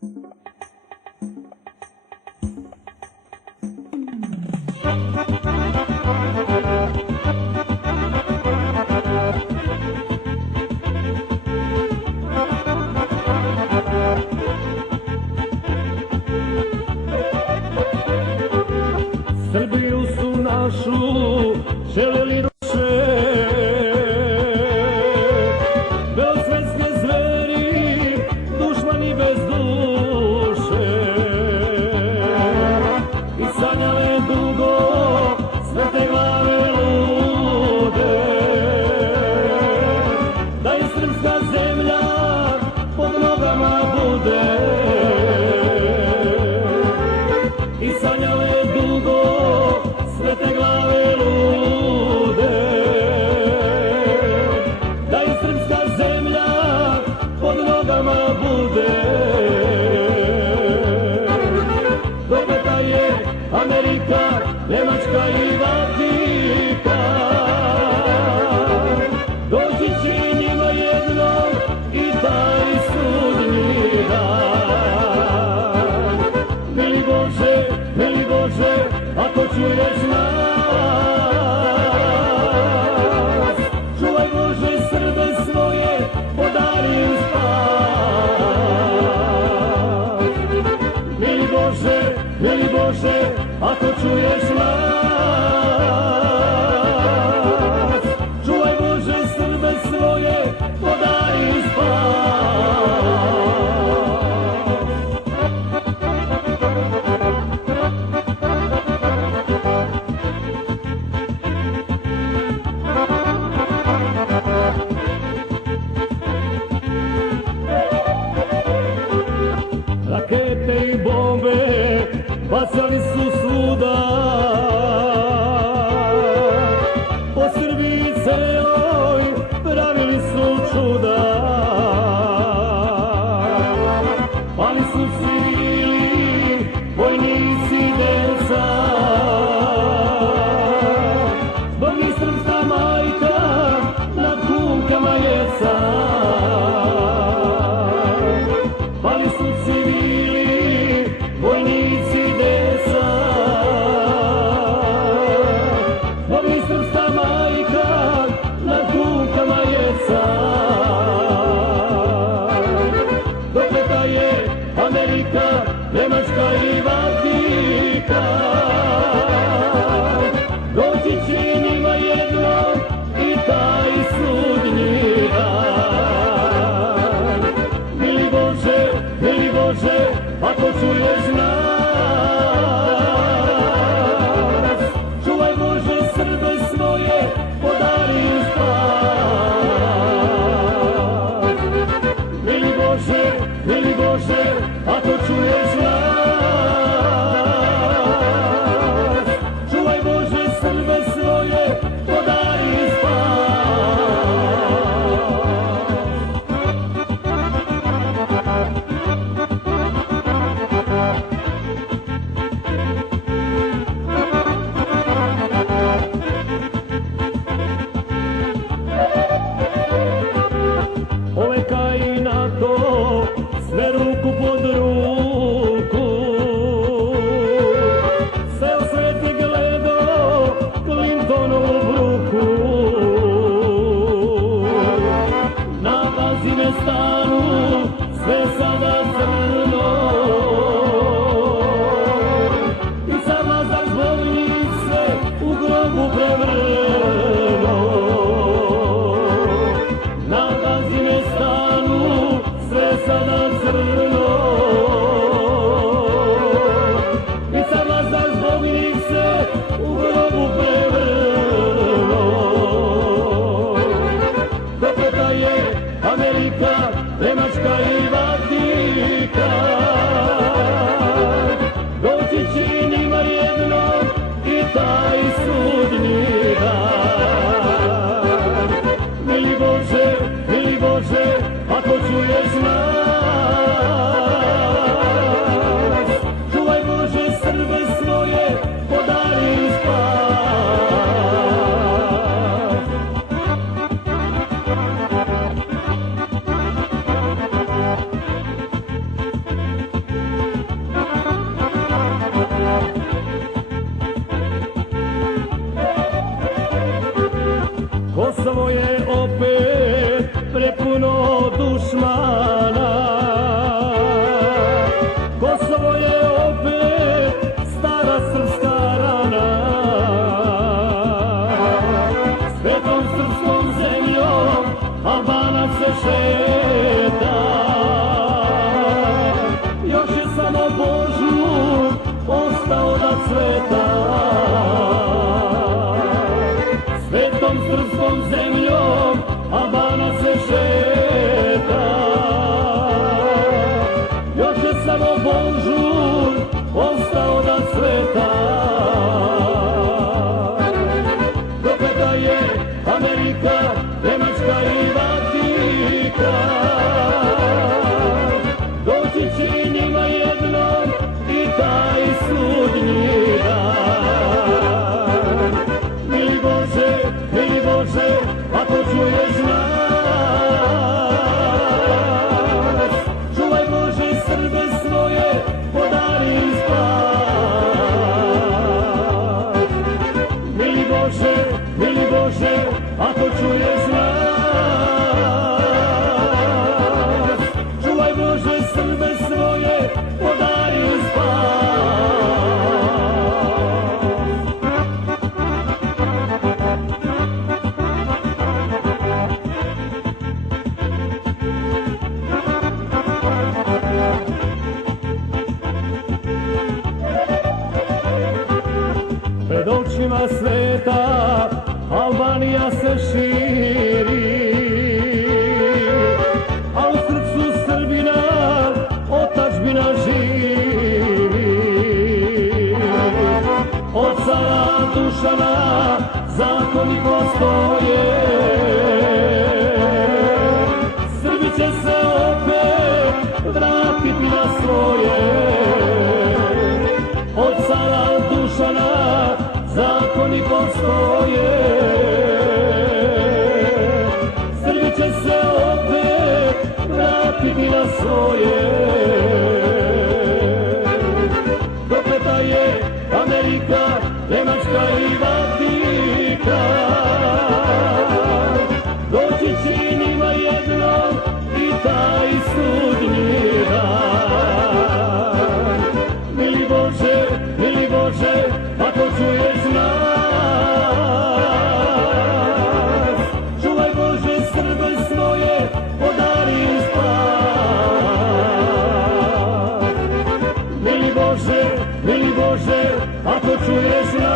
Srbiju su našu želeli ruše, belosvetske zveri, dušmani bez duše, i sanjale dugo sve te glave lude, da i srpska zemlja pod nogama bude, i sanjale dugo sve te glave lude, da i srpska zemlja pod nogama bude. Dokle je Amerika, Nemačka i Vatikan, doći će njima jednom i taj sudnji dan. Mili Bože, ako čuješ nas, čuvaj Bože Srbe svoje, podari im spas. Mili Bože, ako čuješ nas, čuvaj Bože Srbe svoje, podari im spas. Rakete i bombe bacali su svuda, po Srbiji celoj pravili su čuda, pali su civili, vojnici, deca, zbog njih srpska majka na kukama jeca. Pali su civili, vojnici, deca, zbog njih srpska majka na kukama jeca. Dokle je Amerika, Nemačka i Vatikan, doći će njima jednom i taj sudnji dan. Mili Bože, ako čuješ nas, čuvaj Bože Srbe svoje, podari im spas. Mili Bože, ako čuješ nas, čuvaj Bože Srbe svoje, podari im spas. Oleka i NATO, sve ruku pod ruku, ceo svet je gledao Clintonovu bruku. Na Gazimestanu sve sada crno, i sad mazak zbog njih se u grobu prevrno. Na Gazimestanu sve sada crno, i sad mazak zbog njih se u grobu prevrno. Dokle je Amerika, Nemačka i Vatikan, doći će njima jednom i taj sudnji dan. Mili Bože, ako čuješ nas, čuvaj Bože Srbe svoje, podari im spas. samo bonžur ostao da cveta. Prokleta je Amerika, Nemačka i Vatikan. Doći će njima jednom i taj sudnji dan. Mili Bože, ako čuješ nas, čuvaj Bože Srbe svoje, podari im spas. Mili Bože, ako čuješ nas, čuvaj Bože Srbe svoje, podari im spas. Pred očima sveta Albanija se širi, a u srcu Srbina otadžbina živi. Od cara Dušana zakoni postoje, Srbi će se opet vratiti na svoje. Od cara Dušana zakoni postoje, Srbi će se opet vratiti na svoje. Prokleta je Amerika, Nemačka i Vatikan. Doći će njima jednom i taj sudnji dan. Mili Bože, ako čuješ nas, čuvaj Bože Srbe svoje, podari im spas. Mili Bože, ako čuješ nas,